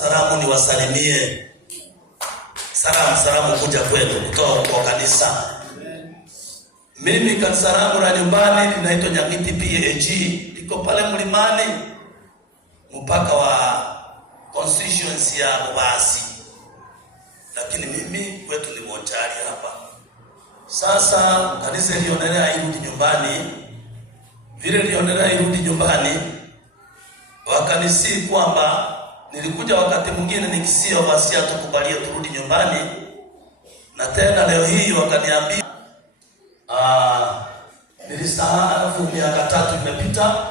Salamu niwasalimie. Salamu kuja kwetu kutoka kwa kanisa. Mimi kanisa langu la nyumbani linaitwa Nyamiti PAG, liko pale Mlimani, mpaka wa constituency ya Mubasi. Lakini mimi kwetu ni Mochari hapa. Sasa kanisa lionelea irudi nyumbani. Vile lionelea irudi nyumbani, wakanisi kwamba nilikuja wakati mwingine nikisia basi atukubalie turudi nyumbani, na tena leo hii wakaniambia nilistaafu miaka 3 imepita,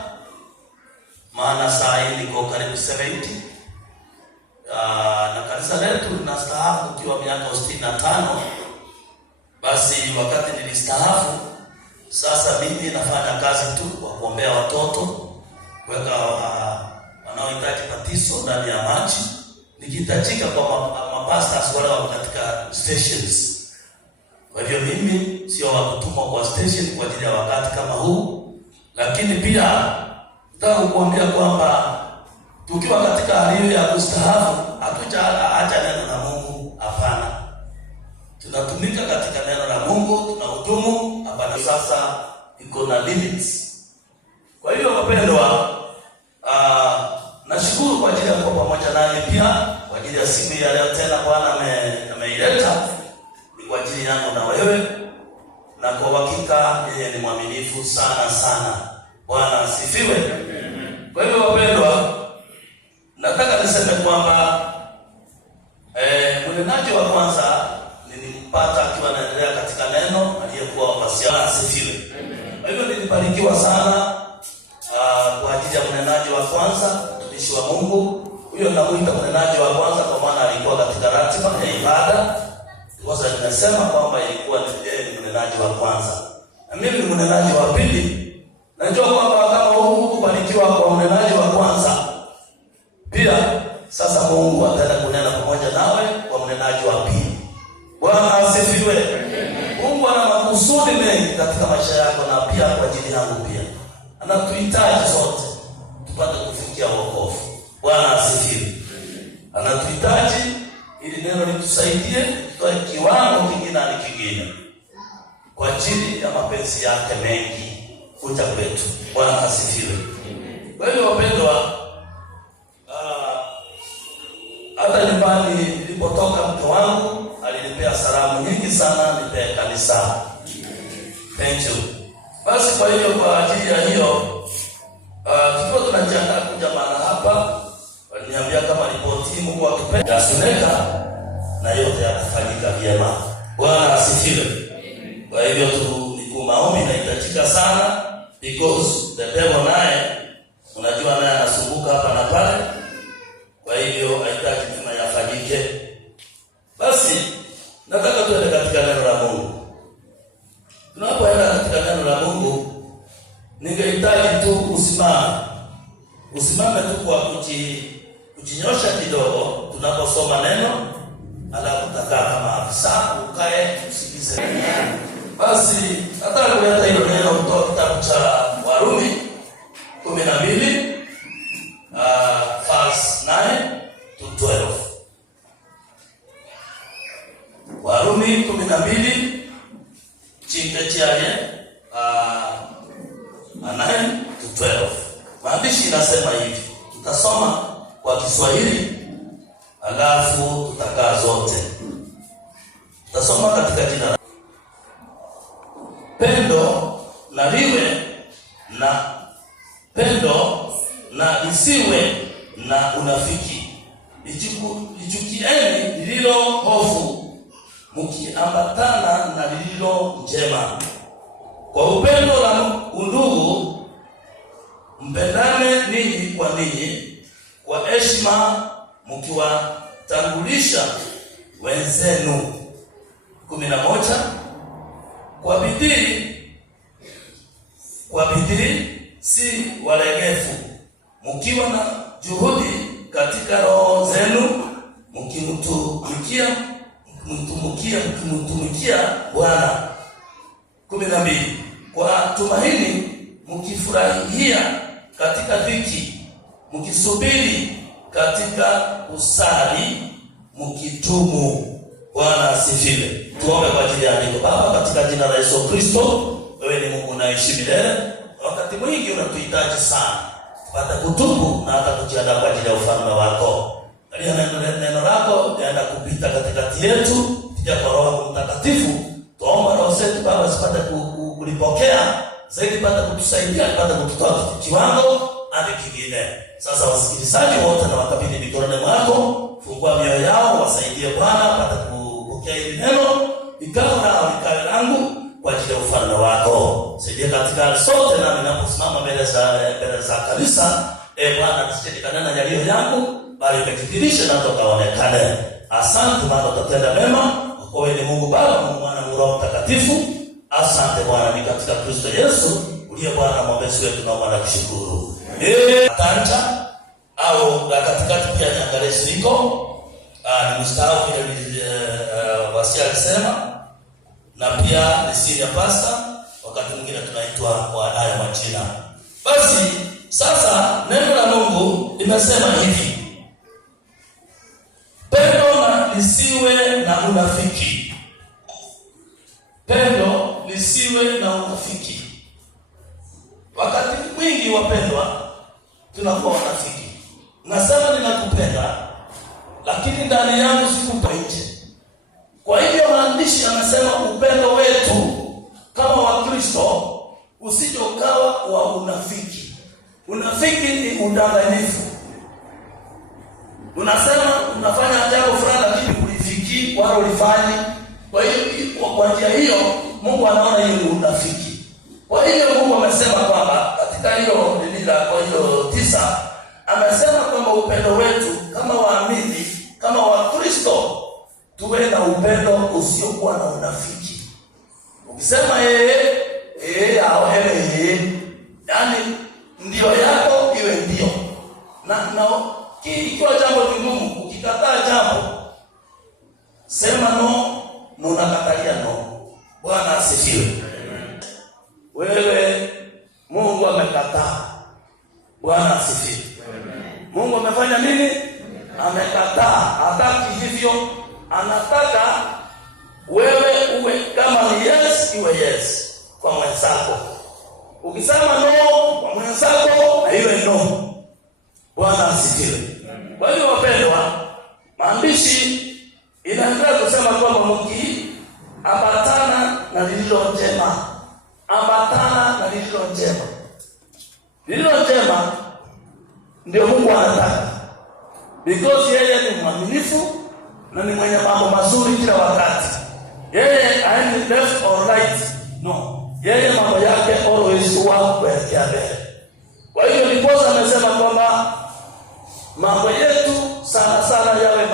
maana saa hii niko karibu 70. Na kanisa letu linastaafu kiwa miaka 65. Basi wakati nilistaafu, sasa mimi nafanya kazi tu kwa kuombea watoto, kuweka wanaohitaji batizo ndani ya maji, nikihitajika kwa mapastors wale wa katika stations. Kwa hivyo mimi sio wa kutumwa kwa station kwa ajili ya wakati kama huu, lakini pia nataka kukuambia kwamba tukiwa katika hali ya kustaafu hatujaacha neno la Mungu, hapana. Tunatumika katika neno la Mungu, tunahudumu hapana. Sasa iko na limits. Kwa hiyo wapendwa, nashukuru kwa ajili ya kuwa pamoja nami, pia kwa ajili ya siku ya leo tena Bwana ameileta ni kwa ajili yangu na wewe, na kwa hakika yeye ni mwaminifu sana sana. Bwana asifiwe. Kwa hiyo wapendwa, nataka niseme kwamba mwenenaji wa kwanza nilimpata akiwa anaendelea katika neno, aliyekuwa Bwana asifiwe. Kwa hiyo nilibarikiwa sana kwa ajili ya mwenenaji wa kwanza, mtumishi wa Mungu. Huyo namuita mwenenaji wa kwanza kwa maana alikuwa katika ratiba ya ibada. Sasa nimesema kwamba ilikuwa ni mwenenaji wa kwanza. Na mimi ni mwenenaji wa pili. Najua kwamba kama Mungu kubarikiwa kwa mwenenaji wa kwanza, pia sasa Mungu ataenda kunena pamoja nawe kwa mwenenaji wa pili. Bwana asifiwe. Mungu ana makusudi mengi katika maisha yako na pia kwa ajili yangu pia. Anatuhitaji sote tupate kufikia wokovu. Bwana asifiwe. Anatuhitaji ili neno litusaidie kwa kiwango kingine na kingine, kwa ajili ya mapenzi yake mengi kuja kwetu. Bwana asifiwe. Kwa hiyo wapendwa, hata nyumbani nilipotoka mke wangu alinipea salamu nyingi sana nipea kanisa. Thank you. Basi kwa hiyo kwa ajili ya hiyo tukiwa tunajiandaa kuja mahali hapa, waliniambia kama ripoti Mungu akipenda suneka na yote yatafanyika vyema. Bwana asifiwe. Kwa hivyo ni maombi inahitajika sana, because the devil naye unajua naye anasumbuka hapa na pale. Kwa hivyo haitaji tunayafanyike. Basi nataka tuende katika neno la Mungu. Tunapoenda katika neno la Mungu, ningehitaji tu usimame tu kwa kujinyosha kidogo tunaposoma neno, alafu utakaa kama afisa ukae usikize. Basi nataka kuleta hilo neno kutoka kitabu cha Warumi 12 verse 9 to 12. Warumi 12 chike chaje 9 to 12. Maandishi inasema hivi. Tutasoma kwa Kiswahili alafu tutakaa zote. Tutasoma katika jina la pendo na isiwe na unafiki. Ichukieni lililo hofu, mkiambatana na lililo njema. Kwa upendo na undugu mpendane ninyi kwa ninyi, kwa heshima mkiwatangulisha wenzenu. 11. Kwa bidii si walegevu, mkiwa na juhudi katika roho zenu, mkimtumikia Bwana. 12. Kwa tumaini mkifurahia katika dhiki, mkisubiri katika kusali mkitumu. Bwana asifiwe. Tuombe kwa ajili ya andiko. Baba, katika jina la Yesu Kristo, wewe ni Mungu unaishi milele. Wakati mwingi unatuhitaji sana tupate kutubu na hata kujiandaa kwa ajili ya ufalme wako. Neno lako yaenda kupita katikati yetu kupitia kwa Roho Mtakatifu. Tuomba roho zetu Baba zipate kulipokea, zaidi pata kutusaidia, pata kututoa kiwango hadi kingine. Sasa wasikilizaji wote na wakabidhi mikononi mwako. Fungua mioyo yao, wasaidie Bwana pata kupokea hili neno, ikawa na ikawa langu kwa ajili ya ufalme wako. Saidia katika sote na ninaposimama mbele za kanisa, Bwana tusije kanena yaliyo yangu, bali ukajidhihirishe na tukaonekane. Asante Bwana, utatenda mema. Wewe ni Mungu Baba, Mungu Mwana, Mungu Roho Mtakatifu. Asante Bwana, ni katika Kristo Yesu uliye Bwana mwombezi wetu na Bwana kushukuru. Tanja au katikati pia niangalie siko. Ni mstaafu vile Wasia alisema, na pia ni senior pastor, wakati mwingine tunaitwa kwa haya majina. Basi sasa neno la Mungu limesema hivi: pendo na lisiwe na unafiki. Pendo lisiwe na unafiki. Wakati mwingi wapendwa, tunakuwa wanafiki. Nasema ninakupenda, lakini ndani yangu sikupa nje. Kwa hivyo maandishi yanasema upendo wetu kama Wakristo usije ukawa wa unafiki. Unafiki ni udanganyifu. Unasema unafanya jambo fulani lakini ulifiki wala ulifanyi. Kwa hiyo kwa njia hiyo Mungu anaona hiyo ni unafiki. Kwa hiyo Mungu amesema kwamba katika hiyo Biblia kwa hiyo 9 amesema kwamba upendo wetu kama waamini, kama Wakristo tuwe na upendo usiokuwa na unafiki. Ukisema yani ndio yako iwe ndio. Na ikiwa jambo gumu, ukikataa jambo sema no, na unakatalia no. Bwana asifiwe. Wewe Mungu amekataa. Bwana asifiwe. Mungu amefanya nini? Amekataa. Hataki hivyo. Anataka wewe uwe kama yes, iwe yes kwa mwenzako. Ukisema no kwa mwenzako, iwe no. Bwana asifiwe. Kwa hiyo wapendwa, maandishi inaendelea kusema kwamba mkiambatana na lililo njema. Ambatana na lililo njema. Lililo njema ndio Mungu anataka. Because yeye ni mwaminifu na ni mwenye mambo mazuri kila wakati. Yeye haendi left or right. No. Yeye mambo yake always work kuelekea mbele. Kwa hiyo ndiposa amesema kwamba mambo yetu sana sana yawe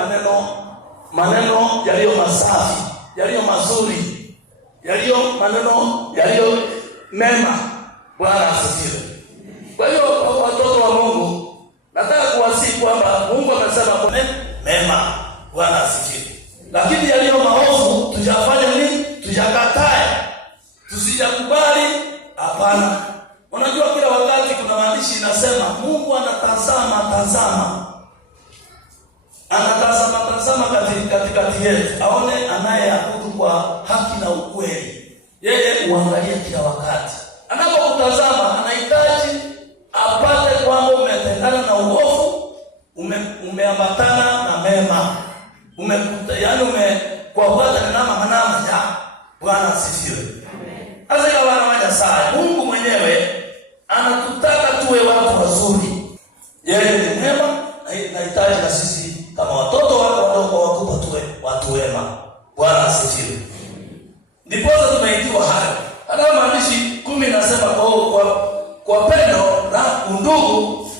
maneno yaliyo masafi, yaliyo mazuri, yaliyo maneno yaliyo mema. Bwana asifiwe. Kwa hiyo watoto wa Mungu, nataka kuwasihi kwamba Mungu amesema kwa mema. Bwana asifiwe. Lakini yaliyo maovu tujafanya nini? Tujakatae. Tusijakubali. Hapana. Unajua kila wakati kuna maandishi inasema Mungu anatazama katikati yetu, aone anayeabudu kwa haki na ukweli. Yeye uangalia kila wakati. Anapokutazama anahitaji apate kwamba umetengana na uovu, umeambatana na mema. Kwa upata na manama ya Bwana asifiwe. Sasa kama wanawaja saa Mungu mwenyewe anatutaka tuwe watu wazuri. Yeye ni mwema na anahitaji na sisi kama watoto wake wadogo wakubwa tuwe watu wema. Bwana asifiwe. Ndipo tumeitiwa hayo. Hata maandishi 10 nasema kwa pendo na undugu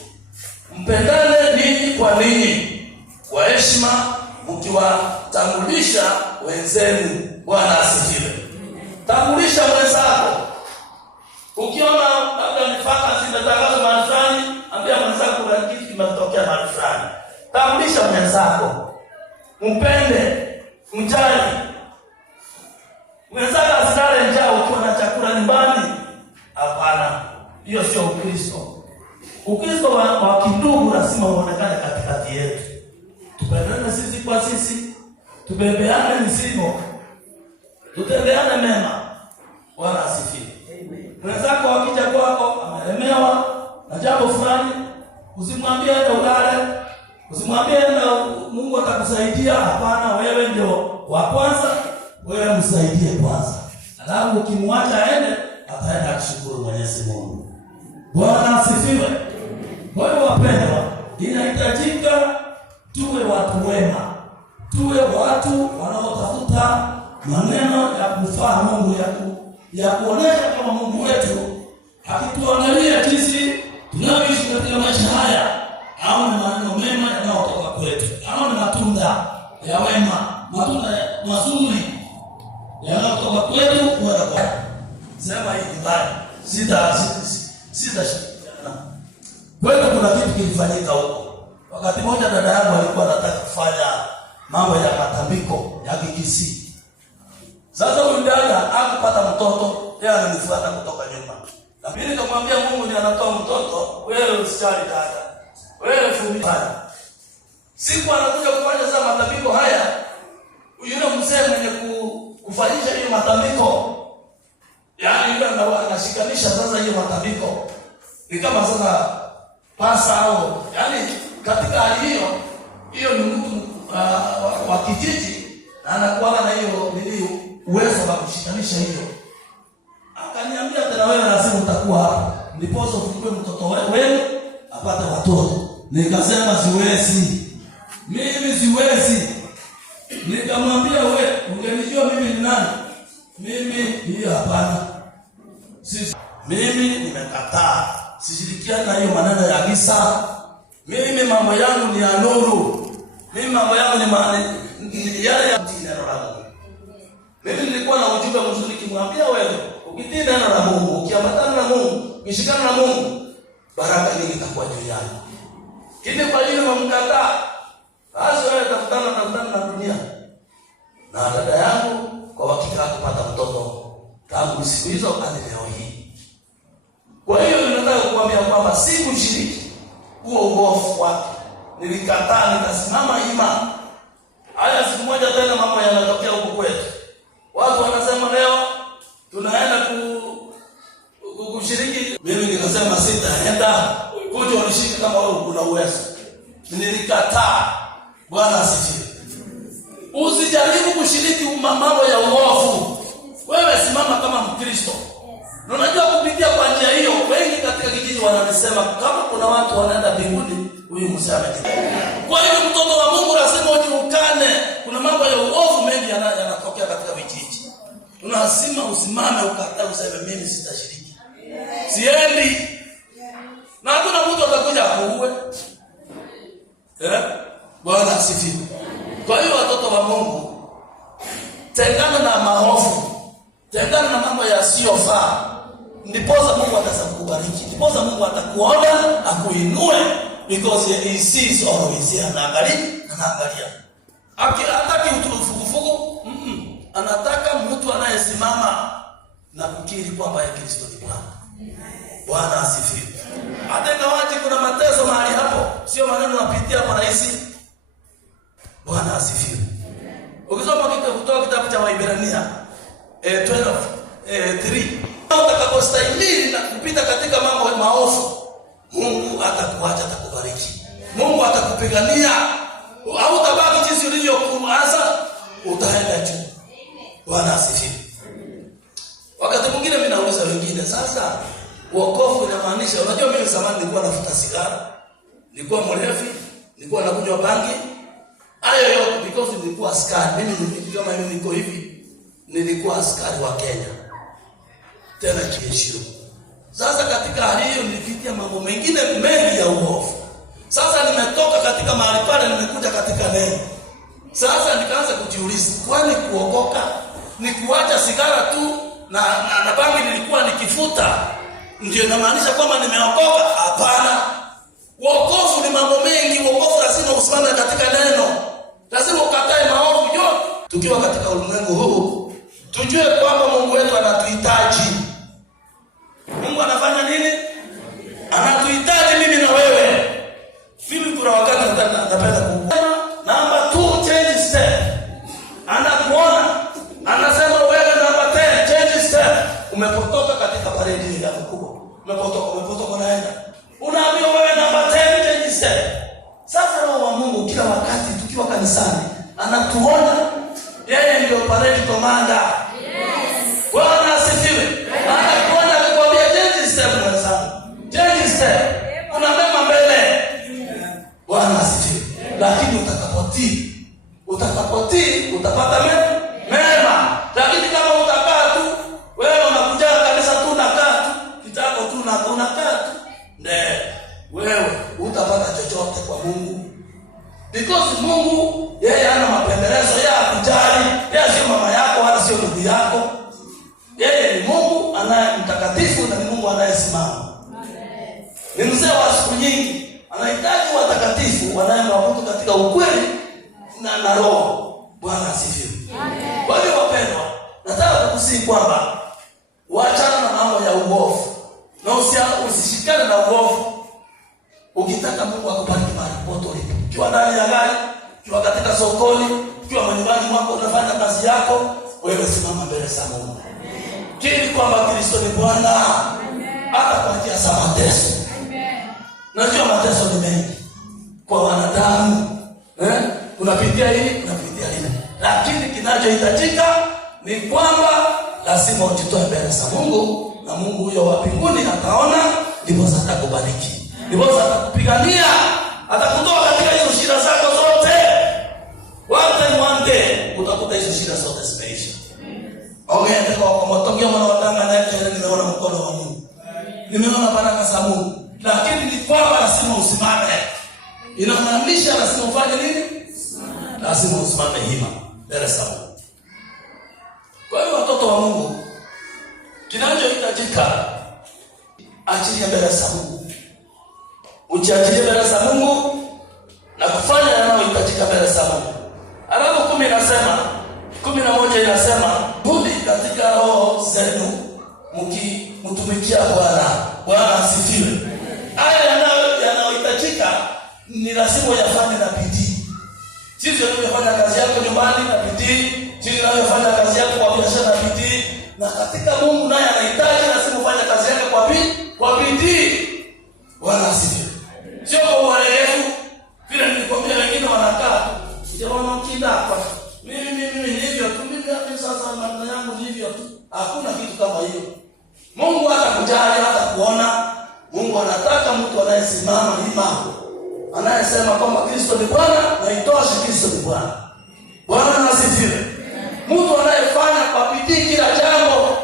mpendane ninyi kwa ninyi, kwa heshima mkiwatangulisha wenzenu. Bwana asifiwe. Tangulisha mwenzako. Ukiona labda nifaka zimetangazwa mahali fulani, ambia mwenzako kuna kitu kimetokea mahali fulani. Tangulisha mwenzako. Mpende, mjali. Mwenzako asilale njaa ukiwa na chakula nyumbani. Hapana. Hiyo sio Ukristo. Ukristo wa kindugu lazima uonekane katikati yetu. Tupendane sisi kwa sisi, tubebeane mizigo, tutendeane mema. Bwana asifiwe. Mwenzako akija kwako amelemewa na jambo fulani, usimwambie enda ulale, usimwambie enda Mungu atakusaidia. Hapana, wewe ndio wa kwanza, wewe msaidie kwanza. Alafu ukimwacha aende, ataenda kushukuru Mwenyezi Mungu. Bwana asifiwe. Kwa hiyo wapendwa, inahitajika tuwe watu wema, tuwe watu wanaotafuta maneno ya kufaa Mungu, ya kuonesha kama Mungu wetu akituangalia jinsi tunavyoishi katika maisha haya, au ni maneno mema yanayotoka kwetu, au ni matunda ya wema, matunda mazuri yanayotoka kwetu kwa sema hii mbaya. Sita kwetu kuna kitu kilifanyika huko. Wakati mmoja dada yangu alikuwa anataka kufanya mambo ya matambiko ya Kikisii. Sasa huyu dada hakupata mtoto, yeye alinifuata kutoka nyuma. Na mimi nikamwambia Mungu ndiye anatoa mtoto, wewe usijali dada. Wewe vumilia. Siku anakuja kufanya sasa matambiko haya, yule mzee mwenye kufanyisha hiyo matambiko, yaani yule anashikanisha sasa hiyo matambiko. Ni kama sasa pasa au, yaani katika hali hiyo ni mtu wa kijiji na anakuwa na hiyo uwezo wa kushikanisha hiyo. Akaniambia tena, wewe lazima utakuwa hapa, ndiposo ufungue mtoto wewe apate watoto. Nikasema siwezi. Mimi siwezi. Nikamwambia wewe, ungenijua mimi ni nani? Mimi hiyo hapana. Mimi nimekataa. Sishirikiana na hiyo maneno ya giza. Mimi mambo yangu ni ya nuru. Mimi mambo yangu ni yale ya neno la Mungu. Mimi nilikuwa na ujumbe mzuri kimwambia wewe, ukitii neno la Mungu, ukiambatana na Mungu, ukishikana na Mungu, baraka nyingi itakuwa juu yako. Kile kwa hiyo mamkataa, basi wewe utakutana na dunia. Na dada yangu kwa hakika hakupata mtoto tangu siku hizo hadi leo hii. Kwa hiyo ninataka kukuambia kwamba si kushiriki huo uovu wake. Nilikataa, nikasimama ima. Haya, siku moja tena mambo yanatokea huko kwetu. Watu wanasema leo tunaenda kushiriki. Mimi nikasema sitaenda. Kuja unishike kama wewe una uwezo. Nilikataa. Bwana asifiwe. Usijaribu kushiriki mambo ya uovu. Wewe simama kama Mkristo. Na unajua kupitia kwa njia hiyo, wengi katika kijiji wanasema kama kuna watu wanaenda mbinguni, huyu Musa amejitoa. Kwa hiyo mtoto wa Mungu lazima ujiukane. Kuna mambo ya uovu mengi yanatokea katika vijiji. Lazima usimame ukatae, useme mimi sitashiriki. Siendi. Na hakuna mtu atakuja akuue. Bwana asifiwe. Kwa hiyo watoto wa Mungu, tengana na maovu. Tengana na mambo yasiyofaa. Ndiposa Mungu atakubariki. Ndiposa Mungu atakuona, akuinue, because he sees always. Anaangalia. Hataki utufugufugu. Anataka mtu anayesimama na kukiri kwamba Kristo ni Bwana. Bwana asifiwe. Hata ingawaje kuna mateso mahali hapo, sio maneno napitia kwa rahisi. Bwana asifiwe. Ukisoma kutoka kitabu cha Waebrania 12:3, utakapostahimili na kupita katika mambo maovu, Mungu atakuacha, atakubariki. Mungu atakupigania. Au utabaki jinsi ulivyokuanza, utaenda juu. Bwana asifiwe. Wakati mwingine mimi nauliza wengine, sasa wokovu inamaanisha, unajua mimi zamani nilikuwa nafuta sigara, nilikuwa mlevi, nilikuwa nakunywa bangi. Hayo yote because nilikuwa askari. Mimi kama mimi niko hivi, nilikuwa askari wa Kenya. Tena kieshio. Sasa katika hali hiyo nilipitia mambo mengine mengi ya uovu. Sasa nimetoka katika mahali pale, nimekuja katika neno. Sasa nikaanza kujiuliza, kwani kuokoka ni kuacha sigara tu na bangi nilikuwa nikifuta ndio inamaanisha kwamba nimeokoka? Hapana. Wokovu ni mambo mengi. Wokovu lazima usimame katika neno. Lazima ukatae maovu yote. Tukiwa katika ulimwengu huu, tujue kwamba Mungu wetu anatuhitaji. Mungu anafanya nini? Anatuhitaji mimi tuko kanisani, anatuona. Yeye ndio parade commander. Yes. Bwana asifiwe. Anakuona akikwambia change step mwenzangu. Change step. Kuna mema mbele. Bwana asifiwe. Lakini utakapotii utapata mema. Lakini kama utakaa tu, wewe unakuja kanisa tu unakaa tu, kitako tu unakaa tu, wewe utapata chochote kwa Mungu. Because Mungu yeye hana mapendelezo, yeye hakujali, yeye sio mama yako wala sio ndugu yako. Yeye ni Mungu anaye mtakatifu na ni Mungu anayesimama. Amen. Ni mzee wa siku nyingi, anahitaji watakatifu wanayemwabudu katika ukweli na roho. Bwana asifiwe. Amen. Kwa hiyo wapendwa, nataka kukusihi kwamba waachana na mambo ya uovu. Na usishikane na uovu. Ukitaka Mungu akubariki mahali popote ulipo. Ukiwa ndani ya gari, ukiwa katika sokoni, ukiwa nyumbani mwako unafanya kazi yako, wewe simama mbele za Mungu. Amen. Kiri kwamba Kristo ni Bwana. Amen. Hata kwa njia za mateso. Amen. Najua mateso ni mengi kwa wanadamu. Unapitia hili, unapitia hili. Lakini kinachohitajika ni kwamba lazima ujitoe mbele za Mungu, na Mungu huyo wa mbinguni ataona, ndipo atakubariki. Ndipo atakupigania, atakutoa katika hizo shida zako zote. One day utakuta hizo shida zote zimeisha. Ongea kwa matokeo mnaotanga na yeye, nimeona mkono wa Mungu. Nimeona baraka za Mungu. Lakini ni kwamba lazima usimame. Inamaanisha lazima ufanye nini? Lazima usimame hima mbele za Mungu. Kwa hiyo watoto wa Mungu, kinachohitajika achilia mbele za Mungu. Ujiachilie mbele za Mungu na kufanya yanayohitajika mbele za Mungu. Alafu 11 inasema, rudi katika roho zenu mtumikia Bwana. Bwana asifiwe. Haya yanayohitajika ni lazima yafanye na bidii. Sisi tunafanya kazi yako nyumbani na bidii, sisi tunafanya kazi yako kwa biashara na bidii, na katika Mungu naye anahitaji lazima ufanye kazi yako kwa bidii. Bwana asifiwe. Sio kwa ulegevu. Vile nilikwambia wengine wanakaa, sijaona mkinda hapa. Mimi hivyo tu, mimi hapa sasa mambo yangu hivyo tu. Hakuna kitu kama hiyo. Mungu atakujali, atakuona. Mungu anataka mtu anayesimama imara. Anayesema kwamba Kristo ni Bwana na itoshe Kristo ni Bwana. Bwana asifiwe. Mtu anayefanya kwa bidii kila jambo.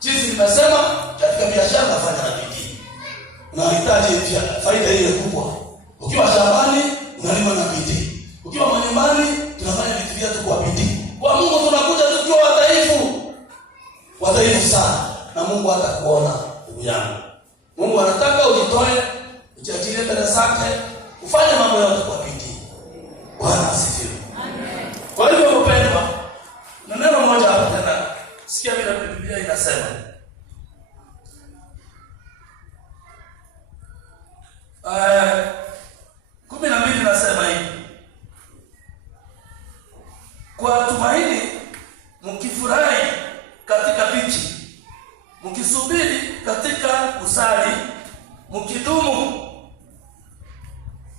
Jinsi nimesema, katika biashara nafanya na bidii. Unahitaji faida ile kubwa. Ukiwa shambani unalima na bidii. Ukiwa nyumbani tunafanya vitu vyetu kwa bidii. Kwa Mungu tunakuja tukiwa wadhaifu sana, na Mungu atakuona ndugu yangu. Mungu anataka ujitoe, ujiachilie mbele zake, ufanye mambo yote kwa bidii. Bwana asifiwe. Amen. Kwa hiyo mpendwa, na neno moja hapo tena. Sikia vile Biblia inasema. 12 nasema hivi. Kwa tumaini mkifurahi katika dhiki, mkisubiri katika kusali, mkidumu.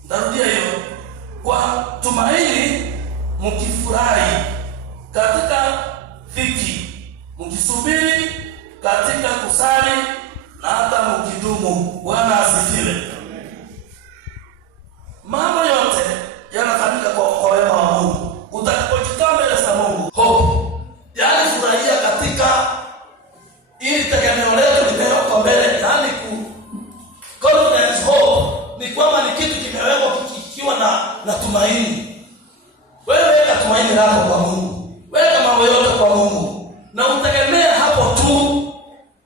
Narudia hiyo. Kwa tumaini mkifurahi katika dhiki, mkisubiri katika kusali, na hata mkidumu. Bwana asifiwe. Mambo yote yanafanyika kwa wema wa Mungu. Utakapojitoa mbele za Mungu, hope, yaani furahia katika ili tegemeo letu limewekwa mbele, yaani confidence, hope ni kwamba ni kitu kimewekwa kikiwa na tumaini. Wewe weka tumaini lako kwa Mungu. Weka mambo yote kwa Mungu. Na utegemee hapo tu.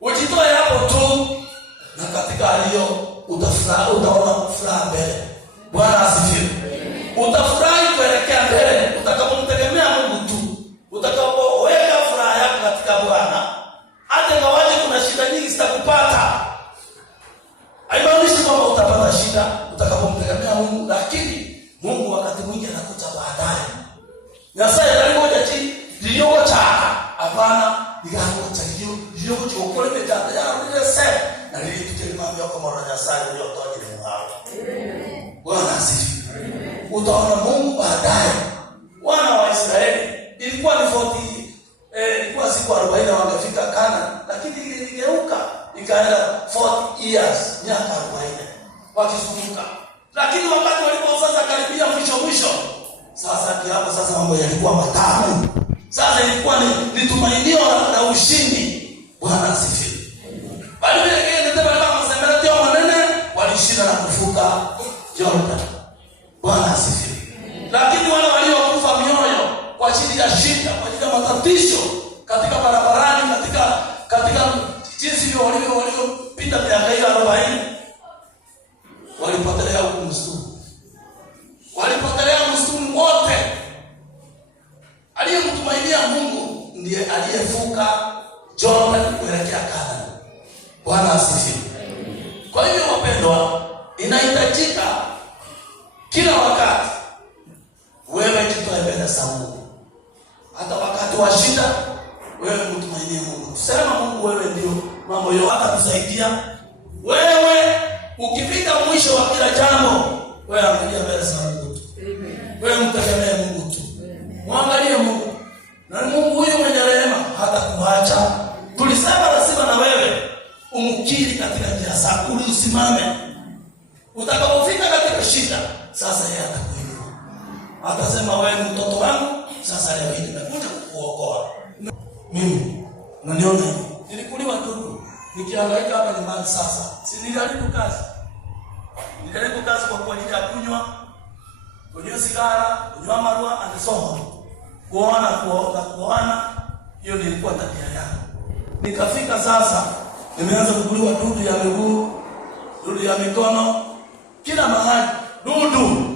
Ujitoe hapo tu. Na katika hiyo utaona furaha mbele. Bwana asifiwe. Utafurahi kuelekea mbele utakapomtegemea Mungu tu. Utakapoweka furaha yako katika Bwana, hata ingawaje kuna shida nyingi zitakupata. Haimaanishi kwamba utapata shida utakapomtegemea Mungu, lakini Mungu wakati mwingi anakuja baadaye. Nyasaye alingoja chini ndio chaka. Hapana, nikangoja ndio chokole petata ya ile sasa. Na nili tutegemea kwa mara Nyasaye ndio toa ile mhao. Bwana asifiwe. Utaona na Mungu baadaye. Wana wa Israeli ilikuwa ni 40 ilikuwa siku 40 wangefika Kana, lakini iligeuka ikaenda 40 years, miaka 40 wakizunguka. Lakini wakati walipoanza karibia mwisho sasa kiapo, sasa mambo yalikuwa matamu. Sasa ilikuwa ni tumainio na ushindi. Bwana asifiwe. Bali vile kile ndio kama msemela tio manene walishinda na kuvuka Jordan. Bwana asifiwe. Lakini wale waliokufa mioyo kwa ajili ya shida, kwa ajili ya matatizo katika barabarani, katika jinsi waliopita miaka hiyo 40 walipotelea huko msituni. Walipotelea msituni wote. Aliyemtumainia Mungu ndiye aliyevuka Jordan kuelekea Kanaani. Bwana asifiwe. Kwa hivyo wapendwa, inahitajika kila wakati wewe jitoe mbele za Mungu. Hata wakati wa shida wewe mtumainie Mungu. Sema Mungu, wewe ndio mambo yote atakusaidia. Wewe ukifika mwisho wa kila jambo, wewe angalia mbele za Mungu tu. Wewe mtegemee Mungu tu. Muangalie Mungu. Na Mungu huyu mwenye rehema hata kuacha. Tulisema lazima na wewe umkiri katika njia zako, usimame. Utakapofika katika shida, sasa yeye atakuinua. Atasema wewe ni mtoto wangu, sasa leo hii nimekuja kukuokoa. Mimi unaniona hivi? Nilikuliwa tu. Nikihangaika hapa nyumbani sasa. Si nilijaribu kazi. Nilijaribu kazi kwa ajili ya kunywa sigara, kunywa marua, anasoma. Kuoana, hiyo nilikuwa tabia yangu. Nikafika sasa, nimeanza kukuliwa dudu ya miguu, dudu ya mikono, kila mahali, dudu.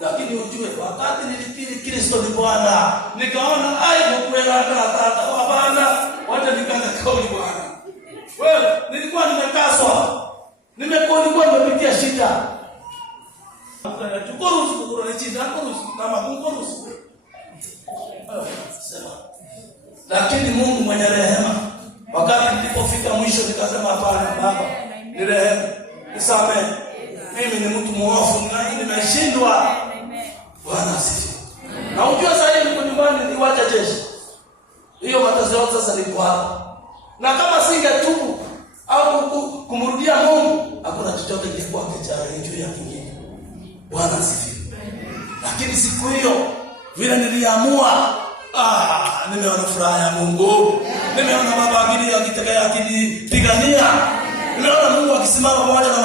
Lakini ujue, wakati nilikiri Kristo ni Bwana, nikaona aibu kwenda hata Bwana, wacha nikaanza kauli Bwana. Wewe, nilikuwa nimekaswa. Nilikuwa nimepitia shida. Lakini Mungu mwenye rehema, wakati nilipofika mwisho nikasema hapana Baba, ni rehema, nisamehe. Mimi ni mtu muovu na nimeshindwa. Bwana asifiwe. Na unajua sasa hivi niko nyumbani, niwacha jeshi. Hiyo matatizo yote sasa liko hapa. Na kama singetubu au kumrudia Mungu, hakuna chochote kilikuwa kichara juu ya kingine. Bwana asifiwe. Lakini siku hiyo vile niliamua, nimeona furaha ya Mungu. Nimeona baba akili akitaka akipigania. Nimeona Mungu akisimama pamoja na